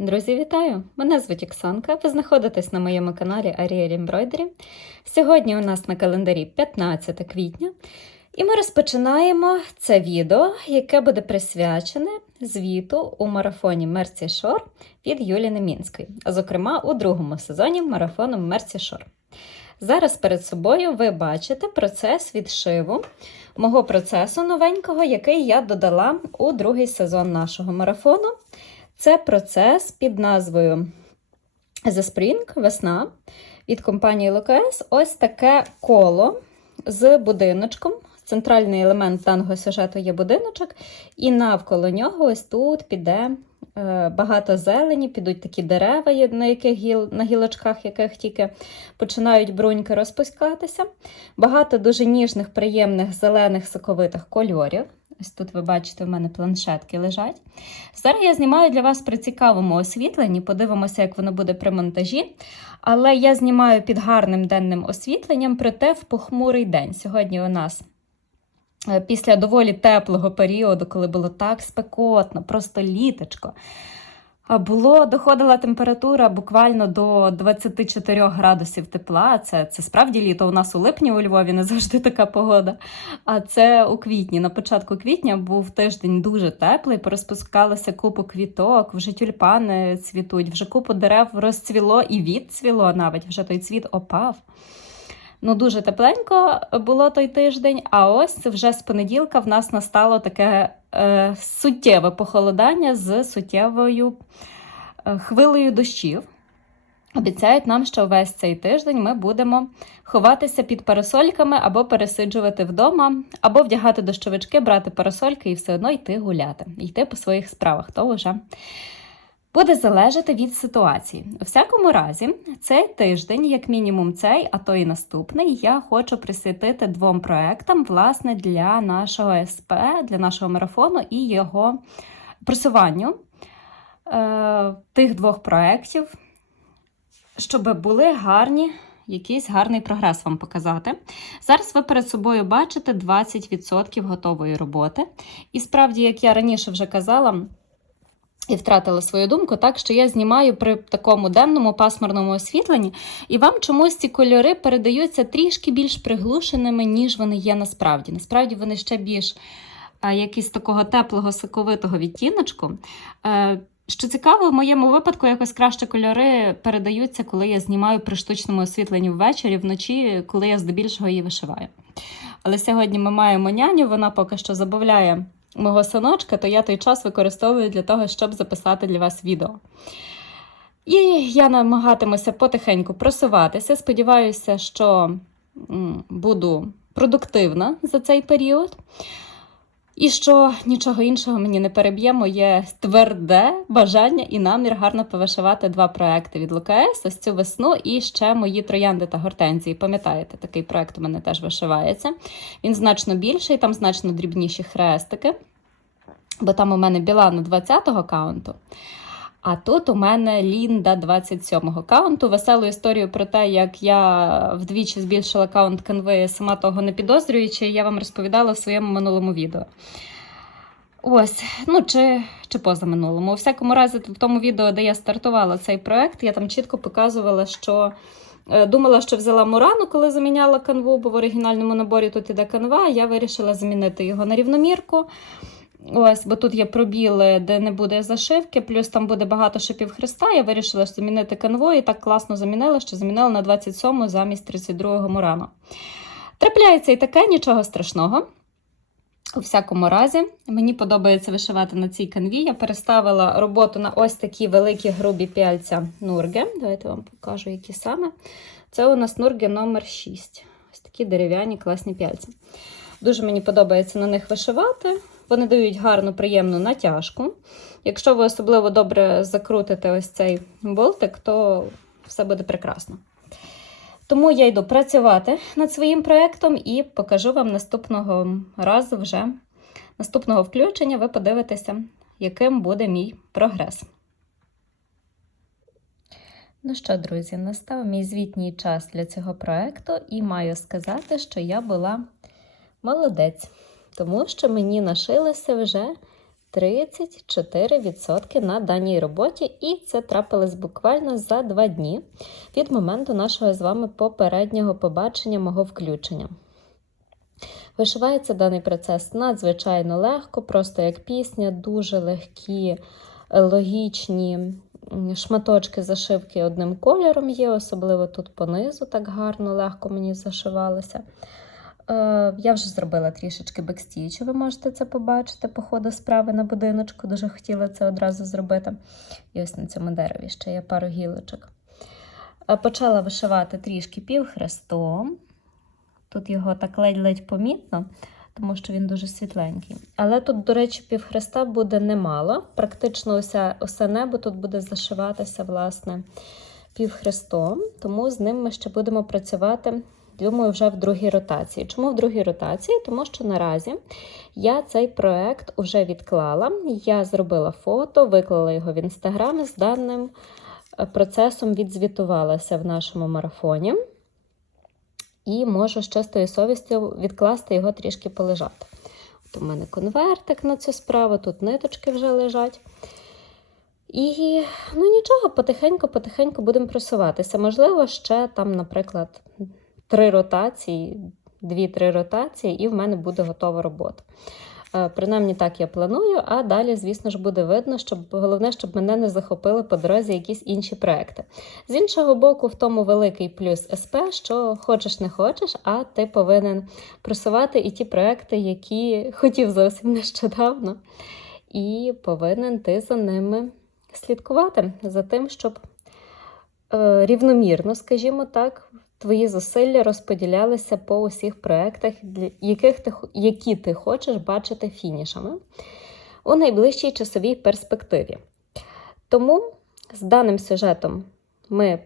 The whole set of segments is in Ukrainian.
Друзі, вітаю! Мене звуть Оксанка. Ви знаходитесь на моєму каналі Ariel Embroidery. Сьогодні у нас на календарі 15 квітня, і ми розпочинаємо це відео, яке буде присвячене звіту у марафоні Мерсі Шор від Юліни Мінської, а зокрема у другому сезоні марафону Мерсі Шор. Зараз перед собою ви бачите процес відшиву мого процесу новенького, який я додала у другий сезон нашого марафону. Це процес під назвою The Spring весна від компанії LKS. Ось таке коло з будиночком. Центральний елемент даного сюжету є будиночок, і навколо нього ось тут піде е, багато зелені, підуть такі дерева, на, яких гіл, на гілочках яких тільки починають бруньки розпускатися. Багато дуже ніжних, приємних зелених соковитих кольорів. Ось тут ви бачите, в мене планшетки лежать. Зараз я знімаю для вас при цікавому освітленні, подивимося, як воно буде при монтажі. Але я знімаю під гарним денним освітленням, проте в похмурий день. Сьогодні у нас е, після доволі теплого періоду, коли було так спекотно, просто літочко. Було доходила температура буквально до 24 градусів тепла. Це, це справді літо. У нас у липні у Львові не завжди така погода. А це у квітні. На початку квітня був тиждень дуже теплий, порозпускалося купу квіток, вже тюльпани цвітуть, вже купу дерев розцвіло і відцвіло навіть, вже той цвіт опав. Ну, дуже тепленько було той тиждень, а ось вже з понеділка в нас настало таке суттєве похолодання з суттєвою е, хвилею дощів. Обіцяють нам, що весь цей тиждень ми будемо ховатися під парасольками або пересиджувати вдома, або вдягати дощовички, брати парасольки і все одно йти гуляти, йти по своїх справах. То вже буде залежати від ситуації. У всякому разі, цей тиждень, як мінімум цей, а то і наступний, я хочу присвятити двом проектам, власне, для нашого СП, для нашого марафону і його просуванню е, тих двох проєктів, щоб були гарні. Якийсь гарний прогрес вам показати. Зараз ви перед собою бачите 20% готової роботи. І справді, як я раніше вже казала, і втратила свою думку, так що я знімаю при такому денному пасмурному освітленні, і вам чомусь ці кольори передаються трішки більш приглушеними, ніж вони є насправді. Насправді вони ще більш е, якісь такого теплого, соковитого відтіночку. Е, що цікаво, в моєму випадку якось краще кольори передаються, коли я знімаю при штучному освітленні ввечері, вночі, коли я здебільшого її вишиваю. Але сьогодні ми маємо няню, вона поки що забавляє мого синочка, то я той час використовую для того, щоб записати для вас відео. І я намагатимуся потихеньку просуватися. Сподіваюся, що буду продуктивна за цей період. І що нічого іншого мені не переб'є моє тверде бажання і намір гарно повишивати два проекти від ЛКС, ось цю весну і ще мої троянди та гортензії. Пам'ятаєте, такий проект у мене теж вишивається. Він значно більший, там значно дрібніші хрестики, бо там у мене Білана 20-го каунту. А тут у мене Лінда 27-го каунту. Веселу історію про те, як я вдвічі збільшила каунт канви, сама того не підозрюючи, я вам розповідала в своєму минулому відео. Ось, ну чи, чи поза минулому. У всякому разі, в тому відео, де я стартувала цей проект, я там чітко показувала, що е, думала, що взяла Мурану, коли заміняла канву, бо в оригінальному наборі тут іде канва. Я вирішила замінити його на рівномірку. Ось, бо тут є пробіли, де не буде зашивки, плюс там буде багато шипів хреста. Я вирішила замінити канву і так класно замінила, що замінила на 27 замість 32-го Мурану. Трапляється і таке, нічого страшного. У всякому разі, мені подобається вишивати на цій канві. Я переставила роботу на ось такі великі грубі пяльця Нурге. Давайте вам покажу, які саме. Це у нас Нурге номер 6. Ось такі дерев'яні класні пяльця. Дуже мені подобається на них вишивати. Вони дають гарну, приємну натяжку. Якщо ви особливо добре закрутите ось цей болтик, то все буде прекрасно. Тому я йду працювати над своїм проєктом і покажу вам наступного разу вже наступного включення. Ви подивитеся, яким буде мій прогрес. Ну що, друзі, настав мій звітній час для цього проєкту, і маю сказати, що я була молодець, тому що мені нашилося вже 34% на даній роботі, і це трапилось буквально за два дні від моменту нашого з вами попереднього побачення мого включення. Вишивається даний процес надзвичайно легко, просто як пісня, дуже легкі, логічні шматочки зашивки одним кольором є, особливо тут понизу так гарно, легко мені зашивалося. Е, Я вже зробила трішечки бекстічу, ви можете це побачити по ходу справи на будиночку. Дуже хотіла це одразу зробити. І ось на цьому дереві ще є пару гілочок. Е, Почала вишивати трішки півхрестом. Тут його так ледь-ледь помітно, тому що він дуже світленький. Але тут, до речі, півхреста буде немало. Практично уся, усе небо тут буде зашиватися, власне, півхрестом, тому з ним ми ще будемо працювати. Думаю, вже в другій ротації. Чому в другій ротації? Тому що наразі я цей проект вже відклала. Я зробила фото, виклала його в інстаграм з даним е, процесом відзвітувалася в нашому марафоні. І можу з чистою совістю відкласти його трішки полежати. От у мене конвертик на цю справу, тут ниточки вже лежать. І ну нічого, потихеньку-потихеньку будемо просуватися. Можливо, ще там, наприклад, три ротації, дві-три ротації, і в мене буде готова робота. Е, Принаймні так я планую, а далі, звісно ж, буде видно, щоб головне, щоб мене не захопили по дорозі якісь інші проекти. З іншого боку, в тому великий плюс СП, що хочеш не хочеш, а ти повинен просувати і ті проекти, які хотів зовсім нещодавно, і повинен ти за ними слідкувати, за тим, щоб е, рівномірно, скажімо так, твої зусилля розподілялися по усіх проєктах, яких ти, які ти хочеш бачити фінішами у найближчій часовій перспективі. Тому з даним сюжетом ми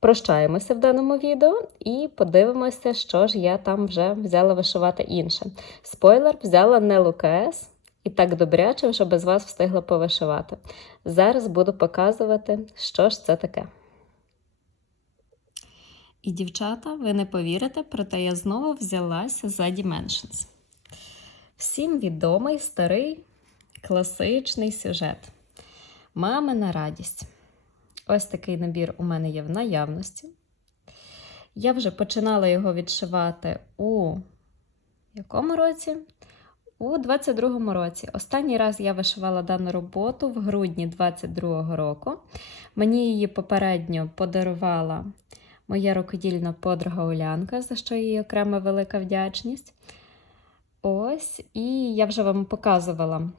прощаємося в даному відео і подивимося, що ж я там вже взяла вишивати інше. Спойлер, взяла не Лукас. І так добряче вже без вас встигла повишивати. Зараз буду показувати, що ж це таке. І, дівчата, ви не повірите, проте я знову взялася за Dimensions. Всім відомий старий класичний сюжет. Мамина радість. Ось такий набір у мене є в наявності. Я вже починала його відшивати у якому році? У 22-му році. Останній раз я вишивала дану роботу в грудні 22-го року. Мені її попередньо подарувала моя рукодільна подруга Улянка, за що їй окрема велика вдячність. Ось, і я вже вам показувала,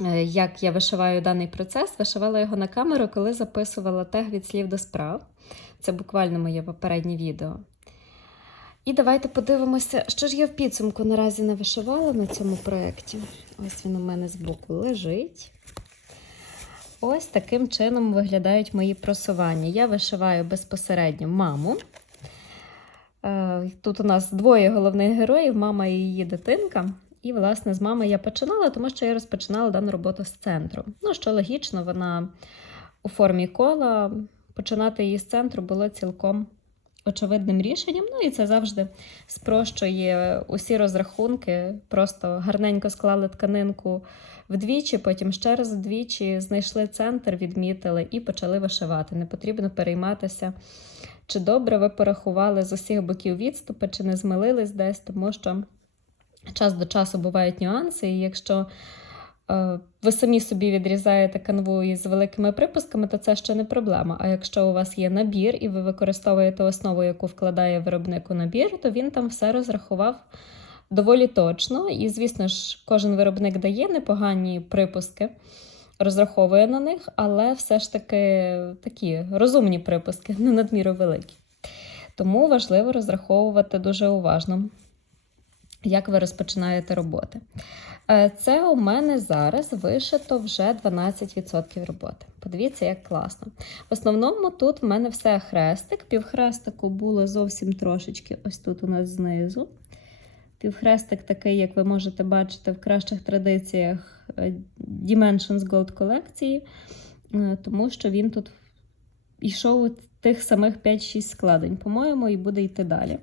е, як я вишиваю даний процес. Вишивала його на камеру, коли записувала тег від слів до справ. Це буквально моє попереднє відео. І давайте подивимося, що ж я в підсумку наразі не вишивала на цьому проєкті. Ось він у мене збоку лежить. Ось таким чином виглядають мої просування. Я вишиваю безпосередньо маму. Е, Тут у нас двоє головних героїв, мама і її дитинка. І, власне, з мами я починала, тому що я розпочинала дану роботу з центру. Ну, що логічно, вона у формі кола. Починати її з центру було цілком очевидним рішенням. Ну і це завжди спрощує усі розрахунки. Просто гарненько склали тканинку вдвічі, потім ще раз вдвічі, знайшли центр, відмітили і почали вишивати. Не потрібно перейматися, чи добре ви порахували з усіх боків відступи, чи не змилились десь, тому що час до часу бувають нюанси, і якщо ви самі собі відрізаєте канву із великими припусками, то це ще не проблема. А якщо у вас є набір і ви використовуєте основу, яку вкладає виробник у набір, то він там все розрахував доволі точно. І, звісно ж, кожен виробник дає непогані припуски, розраховує на них, але все ж таки такі розумні припуски, не надміру великі. Тому важливо розраховувати дуже уважно, як ви розпочинаєте роботи. Е, Це у мене зараз вишито вже 12% роботи. Подивіться, як класно. В основному тут в мене все хрестик. Півхрестику було зовсім трошечки ось тут у нас знизу. Півхрестик такий, як ви можете бачити в кращих традиціях е, Dimensions Gold колекції, е, тому що він тут йшов у тих самих 5-6 складень, по-моєму, і буде йти далі.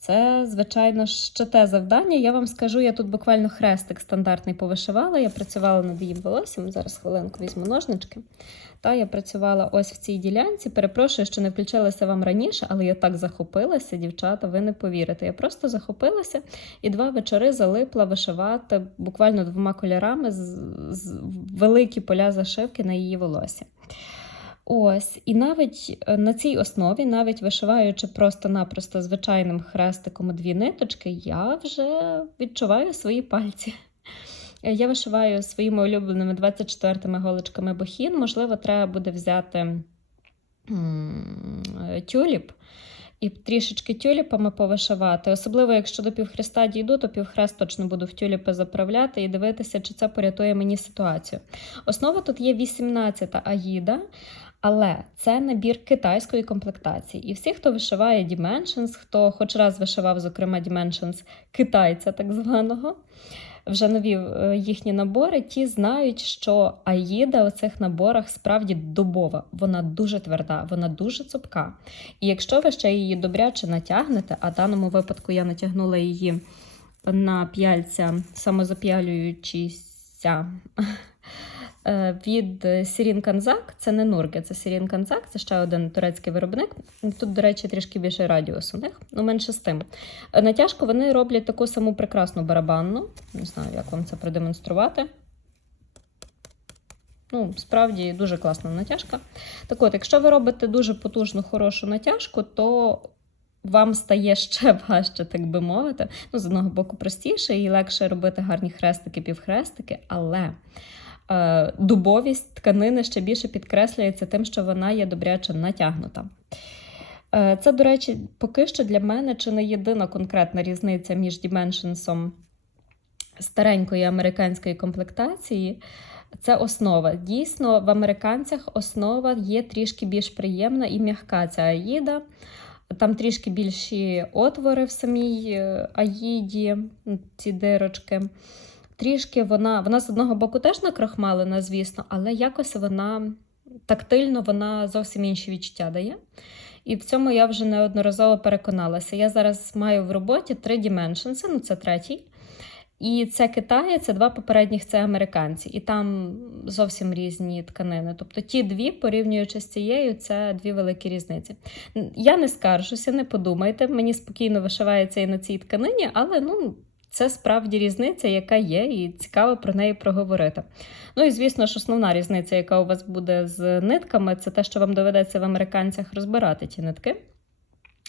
Це, звичайно, ще те завдання. Я вам скажу, я тут буквально хрестик стандартний повишивала. Я працювала над її волоссям. Зараз хвилинку візьму ножнички. Та я працювала ось в цій ділянці. Перепрошую, що не включилася вам раніше, але я так захопилася, дівчата, ви не повірите. Я просто захопилася і два вечори залипла вишивати буквально двома кольорами з, з великі поля зашивки на її волосся. Ось, і навіть е, на цій основі, навіть вишиваючи просто-напросто звичайним хрестиком дві ниточки, я вже відчуваю свої пальці. Е, Я вишиваю своїми улюбленими 24 голочками бохін. Можливо, треба буде взяти е, тюліп і трішечки тюліпами повишивати. Особливо, якщо до півхреста дійду, то півхрест точно буду в тюліпи заправляти і дивитися, чи це порятує мені ситуацію. Основа тут є 18-та аїда. Але це набір китайської комплектації. І всі, хто вишиває Dimensions, хто хоч раз вишивав, зокрема, Dimensions китайця так званого, вже нові е, їхні набори, ті знають, що Аїда у цих наборах справді дубова. Вона дуже тверда, вона дуже цупка. І якщо ви ще її добряче натягнете, а в даному випадку я натягнула її на п'яльця самозап'ялюючися е, від Сірін Канзак, це не Нурге, це Сірін Канзак, це ще один турецький виробник. Тут, до речі, трішки більше радіус у них, ну менше з тим. Е, Натяжку вони роблять таку саму прекрасну барабанну. Не знаю, як вам це продемонструвати. Ну, справді дуже класна натяжка. Так от, якщо ви робите дуже потужну, хорошу натяжку, то вам стає ще важче, так би мовити. Ну, з одного боку, простіше і легше робити гарні хрестики, півхрестики, але е, дубовість тканини ще більше підкреслюється тим, що вона є добряче натягнута. Е, Це, до речі, поки що для мене чи не єдина конкретна різниця між Dimensions старенької американської комплектації. Це основа. Дійсно, в американцях основа є трішки більш приємна і м'яка ця аїда. Там трішки більші отвори в самій е, аїді, ці дирочки. Трішки вона, вона з одного боку теж накрахмалена, звісно, але якось вона тактильно вона зовсім інші відчуття дає. І в цьому я вже неодноразово переконалася. Я зараз маю в роботі три Dimensions, ну це третій. І це Китай, це два попередніх це американці, і там зовсім різні тканини. Тобто ті дві, порівнюючи з цією, це дві великі різниці. Я не скаржуся, не подумайте, мені спокійно вишивається і на цій тканині, але ну. Це справді різниця, яка є, і цікаво про неї проговорити. Ну і звісно ж, основна різниця, яка у вас буде з нитками, це те, що вам доведеться в американцях розбирати ті нитки.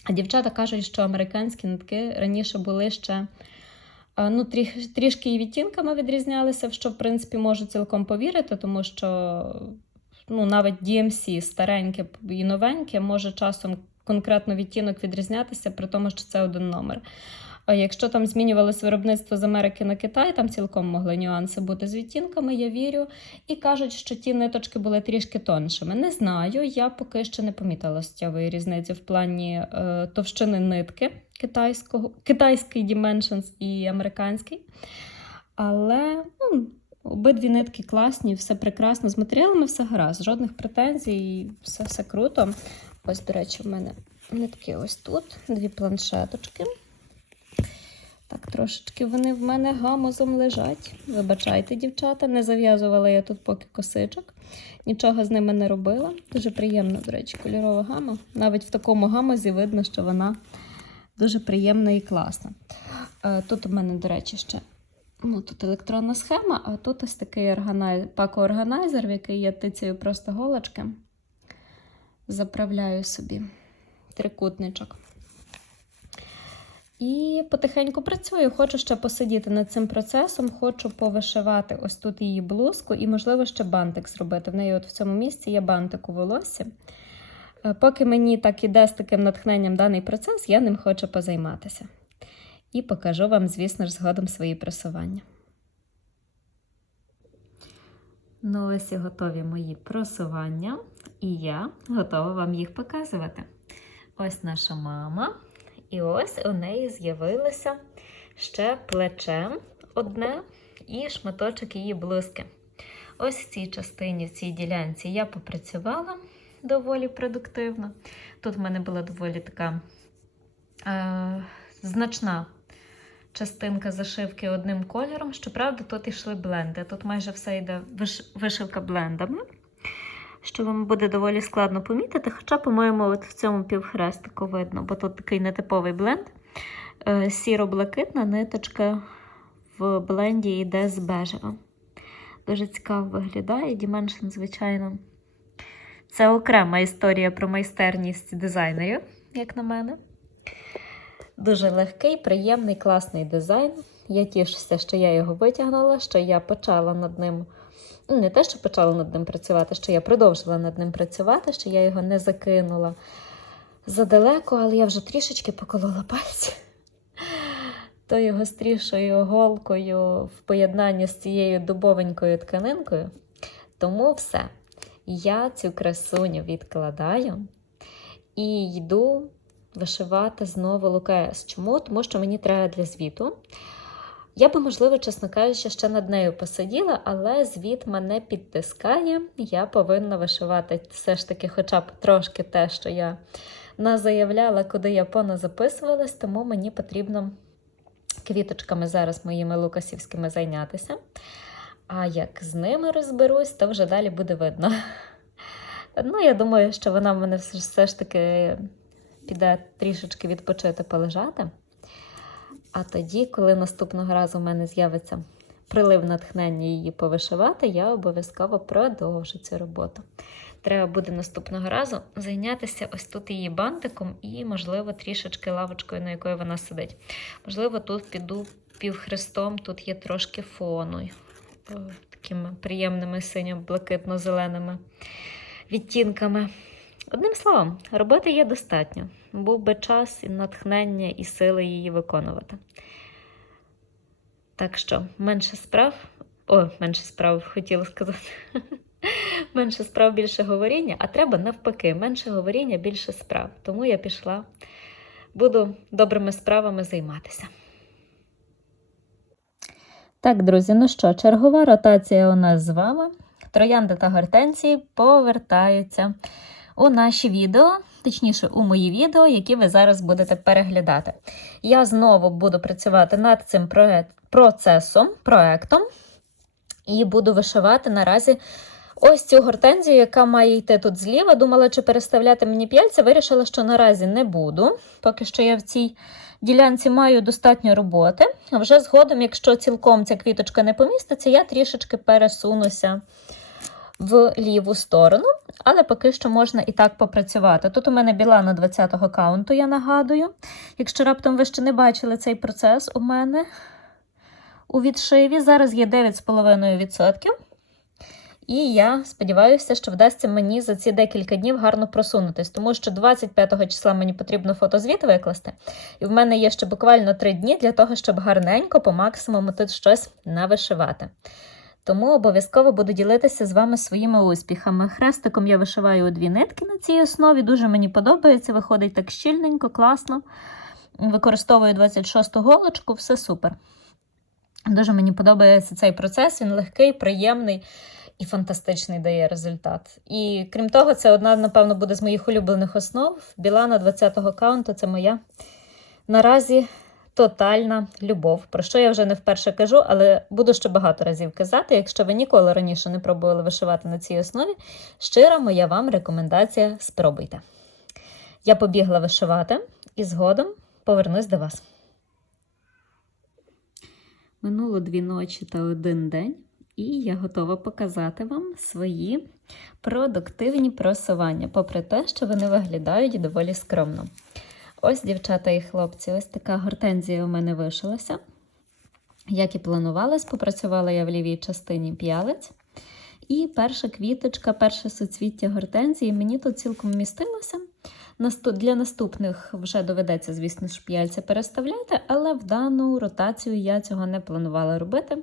А дівчата кажуть, що американські нитки раніше були ще ну, трішки і відтінками відрізнялися, в що, в принципі, можу цілком повірити, тому що ну, навіть DMC стареньке і новеньке може часом конкретно відтінок відрізнятися, при тому, що це один номер. Якщо там змінювалось виробництво з Америки на Китай, там цілком могли нюанси бути з відтінками, я вірю. І кажуть, що ті ниточки були трішки тоншими. Не знаю, я поки що не помітила суттєвої різниці в плані е, товщини нитки китайського, китайський Dimensions і американський. Але ну, обидві нитки класні, все прекрасно. З матеріалами все гаразд, жодних претензій, все, все круто. Ось, до речі, в мене нитки ось тут, дві планшеточки. Так, трошечки вони в мене гамозом лежать. Вибачайте, дівчата, не зав'язувала я тут поки косичок. Нічого з ними не робила. Дуже приємна, до речі, кольорова гама. Навіть в такому гамозі видно, що вона дуже приємна і класна. Е, Тут у мене, до речі, ще ну, тут електронна схема, а тут ось такий органайз... пако-органайзер, в який я тицяю просто голочки. Заправляю собі трикутничок. І потихеньку працюю. Хочу ще посидіти над цим процесом, хочу повишивати ось тут її блузку і, можливо, ще бантик зробити. В неї от в цьому місці є бантик у волосі. Е, Поки мені так іде з таким натхненням даний процес, я ним хочу позайматися. І покажу вам, звісно ж, згодом свої просування. Ну, ось і готові мої просування, і я готова вам їх показувати. Ось наша мама. І ось у неї з'явилося ще плече одне і шматочок її блузки. Ось в цій частині, в цій ділянці я попрацювала доволі продуктивно. Тут в мене була доволі така е, значна частинка зашивки одним кольором. Щоправда, тут йшли бленди. Тут майже все йде виш- вишивка блендами, що вам буде доволі складно помітити. Хоча, по-моєму, от в цьому півхрестику видно, бо тут такий нетиповий бленд. Е, Сіро-блакитна ниточка в бленді йде з бежевим. Дуже цікаво виглядає. Dimension, звичайно. Це окрема історія про майстерність дизайнерів, як на мене. Дуже легкий, приємний, класний дизайн. Я тішуся, що я його витягнула, що я почала над ним. Ну, Не те, що почала над ним працювати, що я продовжила над ним працювати, що я його не закинула задалеко, але я вже трішечки поколола пальці. То його стрішою голкою в поєднанні з цією дубовенькою тканинкою. Тому все. Я цю красуню відкладаю і йду вишивати знову Лукаес. Чому? Тому що мені треба для звіту. Я би, можливо, чесно кажучи, ще над нею посиділа, але звіт мене підтискає. Я повинна вишивати все ж таки, хоча б трошки те, що я назаявляла, куди я поназаписувалась, тому мені потрібно квіточками зараз моїми лукасівськими зайнятися. А як з ними розберусь, то вже далі буде видно. Ну, я думаю, що вона в мене все- ж таки піде трішечки відпочити, полежати. А тоді, коли наступного разу в мене з'явиться прилив натхнення її повишивати, я обов'язково продовжу цю роботу. Треба буде наступного разу зайнятися ось тут її бантиком і, можливо, трішечки лавочкою, на якої вона сидить. Можливо, тут піду півхрестом, тут є трошки фону, е, такими приємними синьо-блакитно-зеленими відтінками. Одним словом, роботи є достатньо. Був би час і натхнення, і сили її виконувати. Так що менше справ. О, менше справ хотіла сказати. Менше справ, більше говоріння, а треба навпаки, менше говоріння, більше справ. Тому я пішла, буду добрими справами займатися. Так, друзі, ну що, чергова ротація у нас з вами. Троянди та гортензії повертаються у наші відео, точніше, у мої відео, які ви зараз будете переглядати. Я знову буду працювати над цим процесом, проектом, і буду вишивати наразі ось цю гортензію, яка має йти тут зліва. Думала, чи переставляти мені п'яльця, вирішила, що наразі не буду. Поки що я в цій ділянці маю достатньо роботи. Вже згодом, якщо цілком ця квіточка не поміститься, я трішечки пересунуся в ліву сторону, але поки що можна і так попрацювати. Тут у мене білана 20-го каунту, я нагадую. Якщо раптом ви ще не бачили цей процес у мене у відшиві, зараз є 9,5%. І я сподіваюся, що вдасться мені за ці декілька днів гарно просунутись, тому що 25 числа мені потрібно фотозвіт викласти, і в мене є ще буквально 3 дні для того, щоб гарненько по максимуму тут щось навишивати. Тому обов'язково буду ділитися з вами своїми успіхами. Хрестиком я вишиваю дві нитки на цій основі. Дуже мені подобається, виходить так щільненько, класно. Використовую 26-ту голочку, все супер. Дуже мені подобається цей процес, він легкий, приємний і фантастичний дає результат. І крім того, це одна, напевно, буде з моїх улюблених основ. Білана 20-го каунту це моя наразі тотальна любов, про що я вже не вперше кажу, але буду ще багато разів казати. Якщо ви ніколи раніше не пробували вишивати на цій основі, щира моя вам рекомендація спробуйте. Я побігла вишивати і згодом повернусь до вас. Минуло дві ночі та один день, і я готова показати вам свої продуктивні просування, попри те, що вони виглядають доволі скромно. Ось, дівчата і хлопці, ось така гортензія у мене вишилася. Як і планувалось, попрацювала я в лівій частині п'ялець. І перша квіточка, перше суцвіття гортензії мені тут цілком вмістилося. Для наступних вже доведеться, звісно ж, п'яльця переставляти, але в дану ротацію я цього не планувала робити.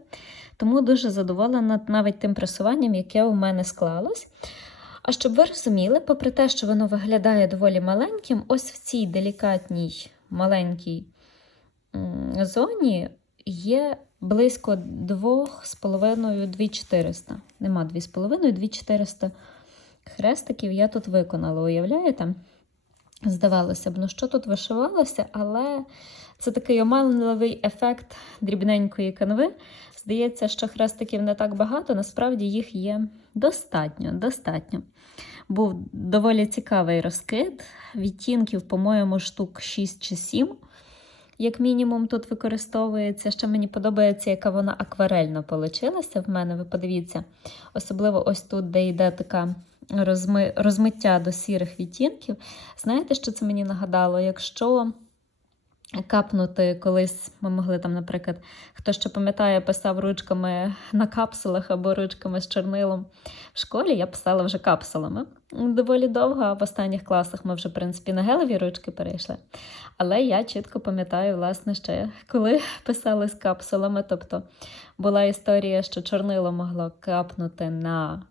Тому дуже задоволена навіть тим пресуванням, яке у мене склалось. А щоб ви розуміли, попри те, що воно виглядає доволі маленьким, ось в цій делікатній маленькій зоні є близько 2,5-2400. Нема 2,5, 2400 хрестиків я тут виконала, уявляєте? Здавалося б, ну що тут вишивалося, але це такий оманливий ефект дрібненької канви. Здається, що хрестиків не так багато, насправді їх є достатньо. достатньо. Був доволі цікавий розкид. Відтінків, по-моєму, штук 6 чи 7, як мінімум, тут використовується. Ще мені подобається, яка вона акварельна получилася в мене. Ви подивіться, особливо ось тут, де йде така розми... розмиття до сірих відтінків. Знаєте, що це мені нагадало? Якщо капнути колись, ми могли там, наприклад, хто ще пам'ятає, писав ручками на капсулах або ручками з чорнилом в школі, я писала вже капсулами доволі довго, а в останніх класах ми вже, в принципі, на гелеві ручки перейшли. Але я чітко пам'ятаю, власне, ще коли писали з капсулами. Тобто була історія, що чорнило могло капнути на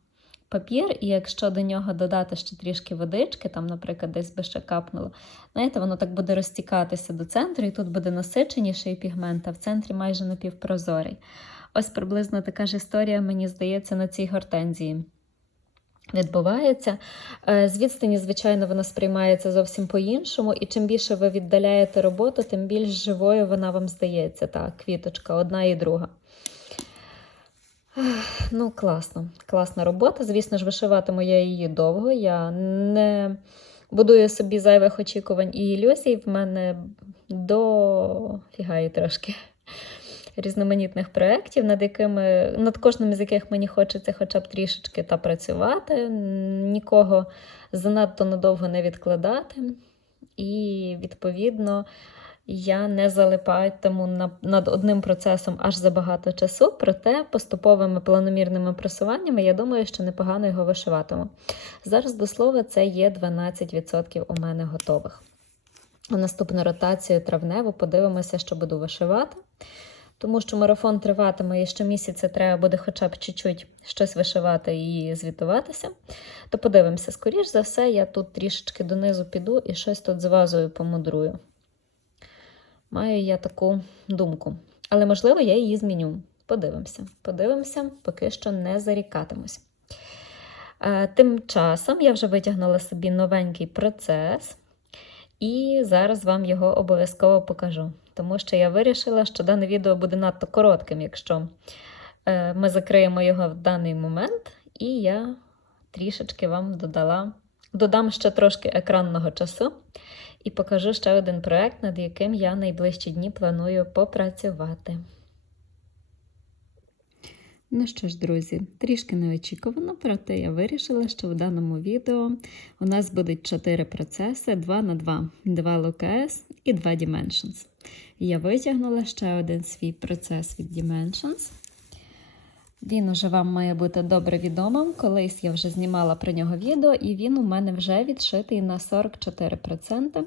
папір, і якщо до нього додати ще трішки водички, там, наприклад, десь би ще капнуло, знаєте, воно так буде розтікатися до центру, і тут буде насиченіший пігмент, а в центрі майже напівпрозорий. Ось приблизно така ж історія, мені здається, на цій гортензії. Відбувається. Е, з відстані, звичайно, вона сприймається зовсім по-іншому, і чим більше ви віддаляєте роботу, тим більш живою вона вам здається. Так, квіточка, одна і друга. Ну, класно, класна робота. Звісно ж, вишиватиму я її довго. Я не будую собі зайвих очікувань і ілюзій. В мене дофігає трошки різноманітних проєктів, над якими, над кожним з яких мені хочеться хоча б трішечки та працювати, нікого занадто надовго не відкладати. І, відповідно, я не залипатиму над одним процесом аж за багато часу, проте поступовими планомірними просуваннями, я думаю, що непогано його вишиватиму. Зараз, до слова, це є 12% у мене готових. Наступну ротацію травневу подивимося, що буду вишивати. Тому що марафон триватиме і щомісяця треба буде хоча б чуть-чуть щось вишивати і звітуватися. То подивимося, скоріш за все, я тут трішечки донизу піду і щось тут з вазою помудрую. Маю я таку думку. Але, можливо, я її зміню. Подивимося. Подивимося, поки що не зарікатимусь. Е, тим часом я вже витягнула собі новенький процес, і зараз вам його обов'язково покажу. Тому що я вирішила, що дане відео буде надто коротким, якщо е, ми закриємо його в даний момент, і я трішечки вам додала, додам ще трошки екранного часу і покажу ще один проект, над яким я найближчі дні планую попрацювати. Ну що ж, друзі, трішки неочікувано, проте я вирішила, що в даному відео у нас будуть 4 процеси: 2 на 2, 2 LOKS і 2 Dimensions. Я витягнула ще один свій процес від Dimensions. Він уже вам має бути добре відомим. Колись я вже знімала про нього відео, і він у мене вже відшитий на 44%.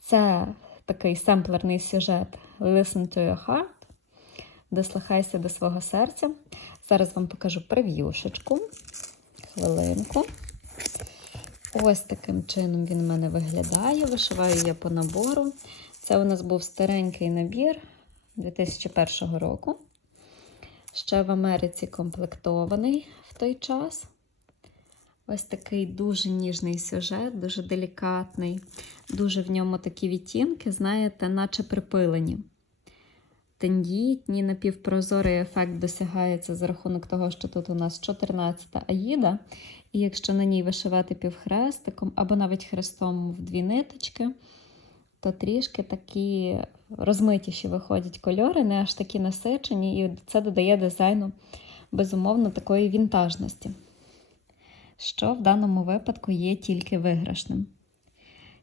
Це такий семплерний сюжет Listen to your heart. Дослухайся до свого серця. Зараз вам покажу прев'юшечку. Хвилинку. Ось таким чином він у мене виглядає. Вишиваю я по набору. Це у нас був старенький набір 2001 року. Ще в Америці комплектований в той час. Ось такий дуже ніжний сюжет, дуже делікатний, дуже в ньому такі відтінки, знаєте, наче припилені. Тендітні, напівпрозорий ефект досягається за рахунок того, що тут у нас 14-та аїда. І якщо на ній вишивати півхрестиком або навіть хрестом в дві ниточки, то трішки такі розмитіші виходять кольори, не аж такі насичені, і це додає дизайну, безумовно, такої вінтажності, що в даному випадку є тільки виграшним.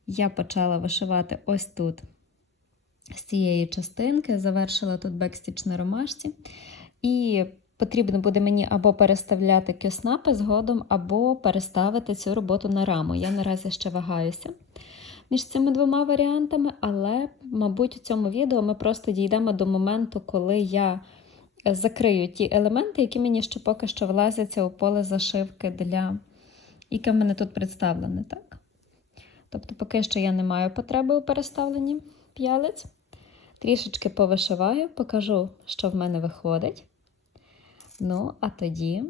Я почала вишивати ось тут з цієї частинки, завершила тут бекстіч на ромашці. І потрібно буде мені або переставляти кюснапи згодом, або переставити цю роботу на раму. Я наразі ще вагаюся між цими двома варіантами, але, мабуть, у цьому відео ми просто дійдемо до моменту, коли я закрию ті елементи, які мені ще поки що влазяться у поле зашивки, для яке в мене тут представлене. так? Тобто, поки що я не маю потреби у переставленні п'ялиць. Трішечки повишиваю, покажу, що в мене виходить. Ну, а тоді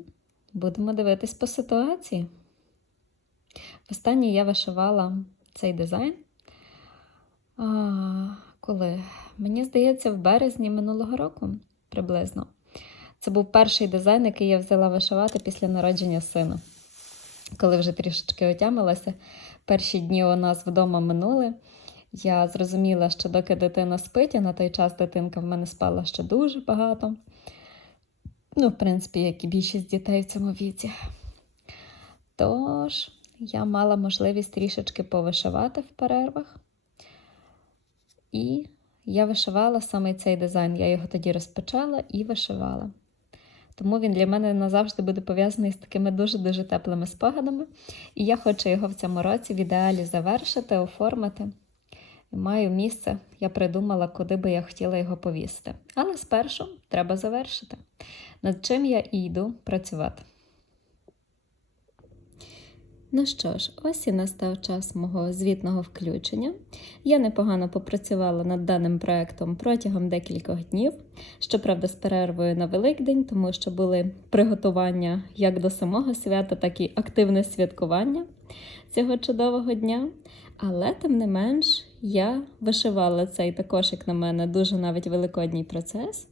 будемо дивитись по ситуації. Останнє я вишивала цей дизайн. Коли? Мені здається, в березні минулого року приблизно. Це був перший дизайн, який я взяла вишивати після народження сина. Коли вже трішечки отямилася, перші дні у нас вдома минули. Я зрозуміла, що доки дитина спить, а на той час дитинка в мене спала ще дуже багато. Ну, в принципі, як і більшість дітей в цьому віці. Тож, я мала можливість трішечки повишивати в перервах. І я вишивала саме цей дизайн. Я його тоді розпочала і вишивала. Тому він для мене назавжди буде пов'язаний з такими дуже-дуже теплими спогадами. І я хочу його в цьому році в ідеалі завершити, оформити. І маю місце, я придумала, куди би я хотіла його повісити. Але спершу треба завершити. Над чим я і йду працювати. Ну що ж, ось і настав час мого звітного включення. Я непогано попрацювала над даним проектом протягом декількох днів, щоправда, з перервою на Великдень, тому що були приготування як до самого свята, так і активне святкування цього чудового дня. Але, тим не менш, я вишивала цей також, як на мене, дуже навіть великодній процес.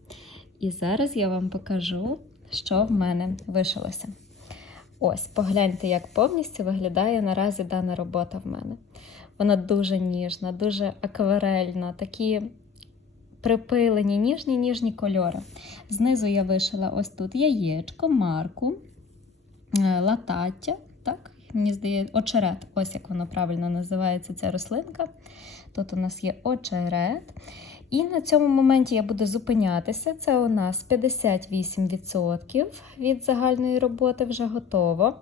І зараз я вам покажу, що в мене вишилося. Ось, погляньте, як повністю виглядає наразі дана робота в мене. Вона дуже ніжна, дуже акварельна, такі припилені, ніжні ніжні кольори. Знизу я вишила ось тут яєчко, марку, е, латаття. так? Мені здається, очерет, ось як воно правильно називається ця рослинка. Тут у нас є очерет. І на цьому моменті я буду зупинятися. Це у нас 58% від загальної роботи вже готово.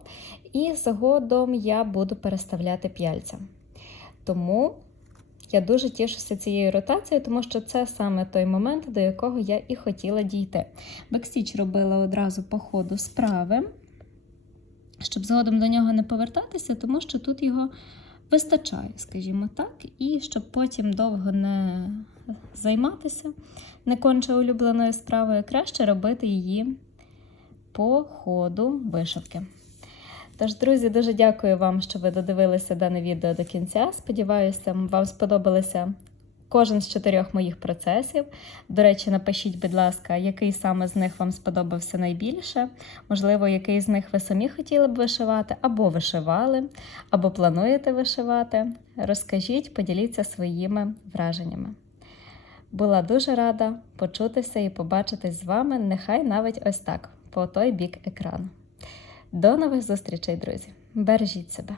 І згодом я буду переставляти п'яльця. Тому я дуже тішуся цією ротацією, тому що це саме той момент, до якого я і хотіла дійти. Бекстіч робила одразу по ходу справи, щоб згодом до нього не повертатися, тому що тут його вистачає, скажімо так, і щоб потім довго не займатися не конче улюбленою справою, краще робити її по ходу вишивки. Тож, друзі, дуже дякую вам, що ви додивилися дане відео до кінця. Сподіваюся, вам сподобалося кожен з чотирьох моїх процесів. До речі, напишіть, будь ласка, який саме з них вам сподобався найбільше. Можливо, який з них ви самі хотіли б вишивати, або вишивали, або плануєте вишивати. Розкажіть, поділіться своїми враженнями. Була дуже рада почутися і побачитись з вами, нехай навіть ось так, по той бік екрану. До нових зустрічей, друзі! Бережіть себе!